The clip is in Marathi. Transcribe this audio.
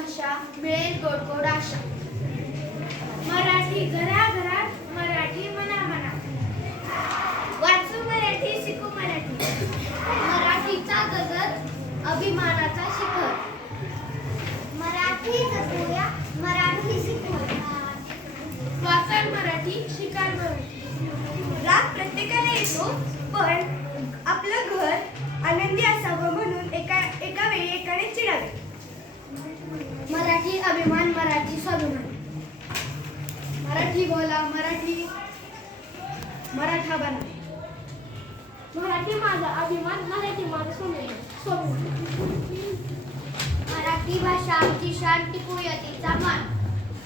भाषा मिळेल गोड गोड आशा. मराठी घराघरात, मराठी मना मनात. वाचू मराठी, शिकू मराठी. मराठीचा गजर, अभिमानाचा शिखर. मराठी जपूया, मराठी शिकूया. वाचाल मराठी, शिकाल मराठी. राग प्रत्येकाला येतो, पण आपलं घर आनंदी असावं म्हणून एका वेळी एकाने चिडावे. मराठी अभिमान, मराठी स्वाभिमान. मराठी बोला, मराठा बना. मराठी माझा अभिमान, मराठी माझा स्वाभिमान. मराठी भाषा आमची शान, टिकूया तिचा मान.